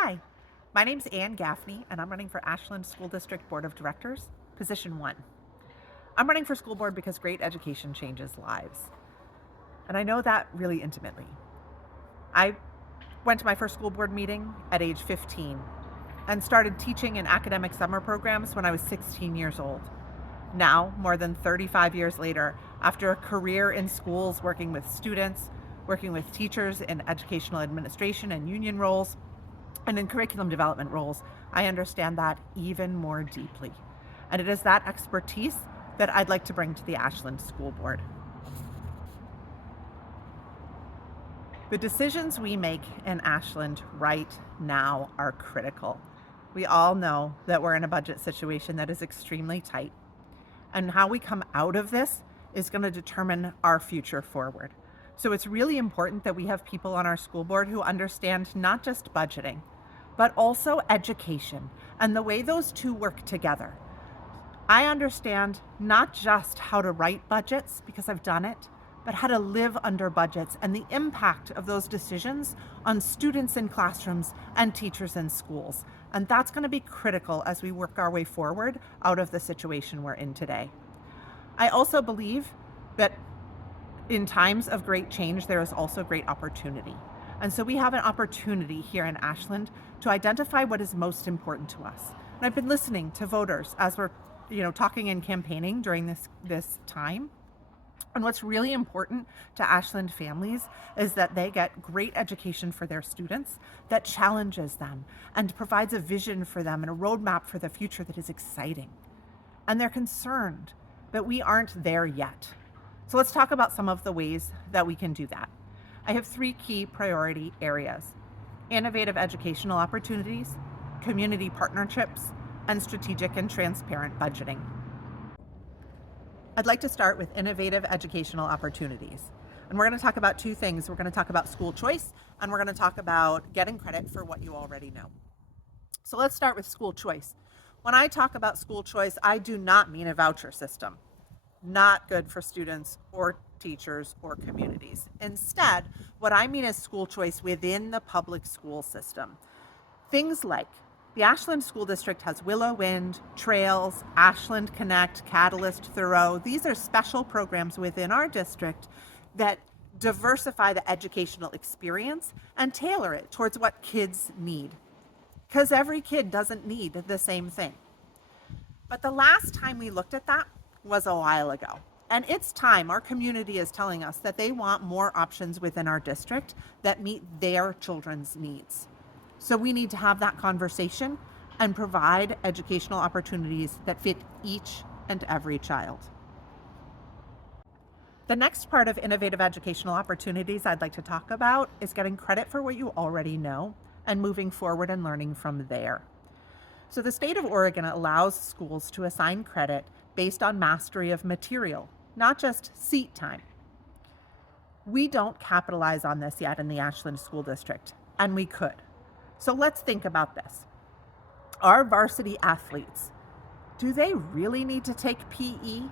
Hi, my name's Ann Gaffney, and I'm running for Ashland School District Board of Directors, Position 1. I'm running for school board because great education changes lives, and I know that really intimately. I went to my first school board meeting at age 15 and started teaching in academic summer programs when I was 16 years old. Now, more than 35 years later, after a career in schools working with students, working with teachers in educational administration and union roles, and in curriculum development roles, I understand that even more deeply. And it is that expertise that I'd like to bring to the Ashland School Board. The decisions we make in Ashland right now are critical. We all know that we're in a budget situation that is extremely tight, and how we come out of this is going to determine our future forward. So it's really important that we have people on our school board who understand not just budgeting, but also education and the way those two work together. I understand not just how to write budgets, because I've done it, but how to live under budgets and the impact of those decisions on students in classrooms and teachers in schools. And that's going to be critical as we work our way forward out of the situation we're in today. I also believe that in times of great change, there is also great opportunity. And so we have an opportunity here in Ashland to identify what is most important to us. And I've been listening to voters as we're talking and campaigning during this time. And what's really important to Ashland families is that they get great education for their students that challenges them and provides a vision for them and a roadmap for the future that is exciting. And they're concerned that we aren't there yet. So let's talk about some of the ways that we can do that. I have 3 key priority areas: innovative educational opportunities, community partnerships, and strategic and transparent budgeting. I'd like to start with innovative educational opportunities. And we're going to talk about 2 things. We're going to talk about school choice, and we're going to talk about getting credit for what you already know. So let's start with school choice. When I talk about school choice, I do not mean a voucher system. Not good for students or teachers or communities. Instead, what I mean is school choice within the public school system. Things like the Ashland School District has Willow Wind, Trails, Ashland Connect, Catalyst, Thoreau. These are special programs within our district that diversify the educational experience and tailor it towards what kids need. Because every kid doesn't need the same thing. But the last time we looked at that was a while ago. And it's time. Our community is telling us that they want more options within our district that meet their children's needs. So we need to have that conversation and provide educational opportunities that fit each and every child. The next part of innovative educational opportunities I'd like to talk about is getting credit for what you already know and moving forward and learning from there. So the state of Oregon allows schools to assign credit based on mastery of material, not just seat time. We don't capitalize on this yet in the Ashland School District, and we could. So let's think about this. Our varsity athletes, do they really need to take PE?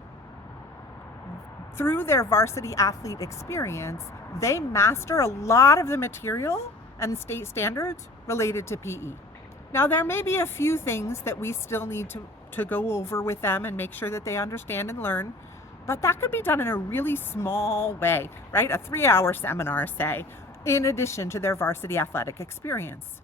Through their varsity athlete experience, they master a lot of the material and state standards related to PE. Now, there may be a few things that we still need to go over with them and make sure that they understand and learn, but that could be done in a really small way, right? A 3-hour seminar, say, in addition to their varsity athletic experience.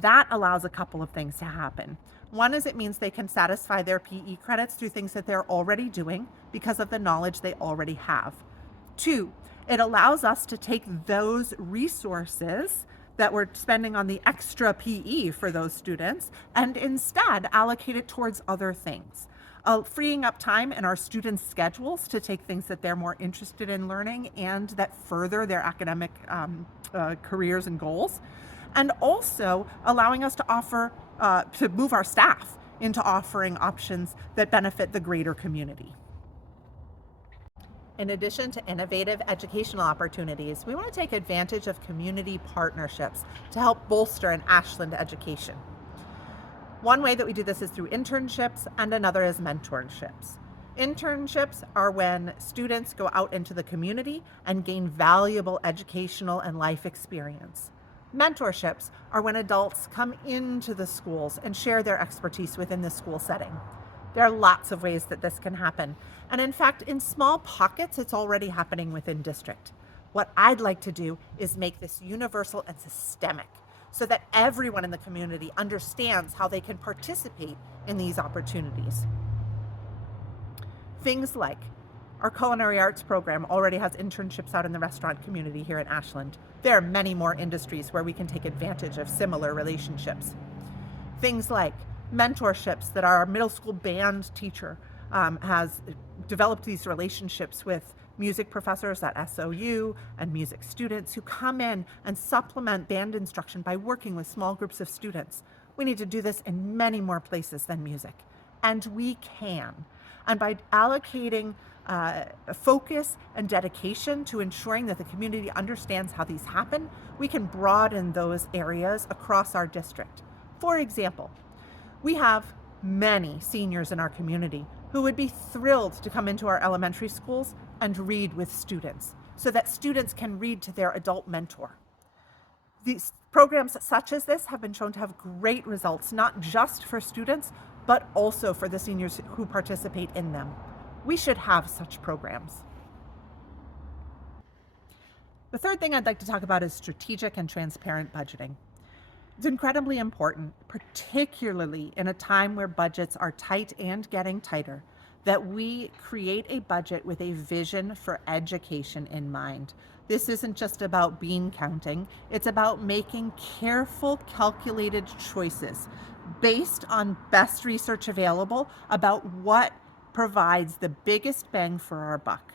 That allows a couple of things to happen. One is it means they can satisfy their PE credits through things that they're already doing because of the knowledge they already have. 2, it allows us to take those resources that we're spending on the extra PE for those students and instead allocate it towards other things, freeing up time in our students' schedules to take things that they're more interested in learning and that further their academic careers and goals, and also allowing us to offer, to move our staff into offering options that benefit the greater community. In addition to innovative educational opportunities, we want to take advantage of community partnerships to help bolster an Ashland education. One way that we do this is through internships, and another is mentorships. Internships are when students go out into the community and gain valuable educational and life experience. Mentorships are when adults come into the schools and share their expertise within the school setting. There are lots of ways that this can happen. And in fact, in small pockets, it's already happening within district. What I'd like to do is make this universal and systemic so that everyone in the community understands how they can participate in these opportunities. Things like our culinary arts program already has internships out in the restaurant community here in Ashland. There are many more industries where we can take advantage of similar relationships. Things like mentorships that our middle school band teacher has developed these relationships with music professors at SOU and music students who come in and supplement band instruction by working with small groups of students. We need to do this in many more places than music, and we can. And by allocating focus and dedication to ensuring that the community understands how these happen, we can broaden those areas across our district. For example, we have many seniors in our community who would be thrilled to come into our elementary schools and read with students so that students can read to their adult mentor. These programs such as this have been shown to have great results, not just for students, but also for the seniors who participate in them. We should have such programs. The third thing I'd like to talk about is strategic and transparent budgeting. It's incredibly important, particularly in a time where budgets are tight and getting tighter, that we create a budget with a vision for education in mind. This isn't just about bean counting, it's about making careful, calculated choices based on best research available about what provides the biggest bang for our buck.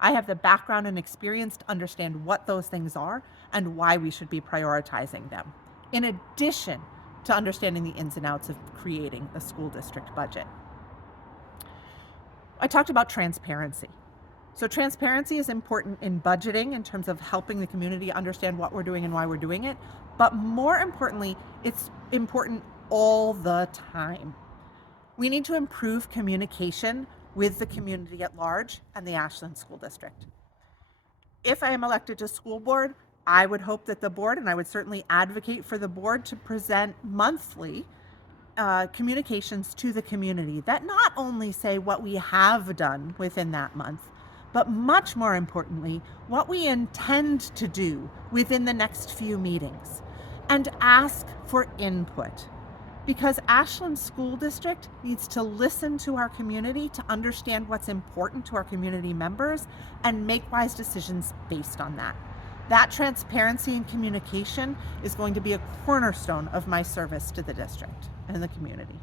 I have the background and experience to understand what those things are and why we should be prioritizing them, in addition to understanding the ins and outs of creating a school district budget. I talked about transparency. So transparency is important in budgeting in terms of helping the community understand what we're doing and why we're doing it. But more importantly, it's important all the time. We need to improve communication with the community at large and the Ashland School District. If I am elected to school board, I would hope that the board, and I would certainly advocate for the board, to present monthly communications to the community that not only say what we have done within that month, but much more importantly, what we intend to do within the next few meetings, and ask for input. Because Ashland School District needs to listen to our community to understand what's important to our community members and make wise decisions based on that. That transparency and communication is going to be a cornerstone of my service to the district and the community.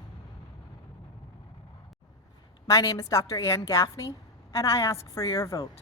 My name is Dr. Ann Gaffney, and I ask for your vote.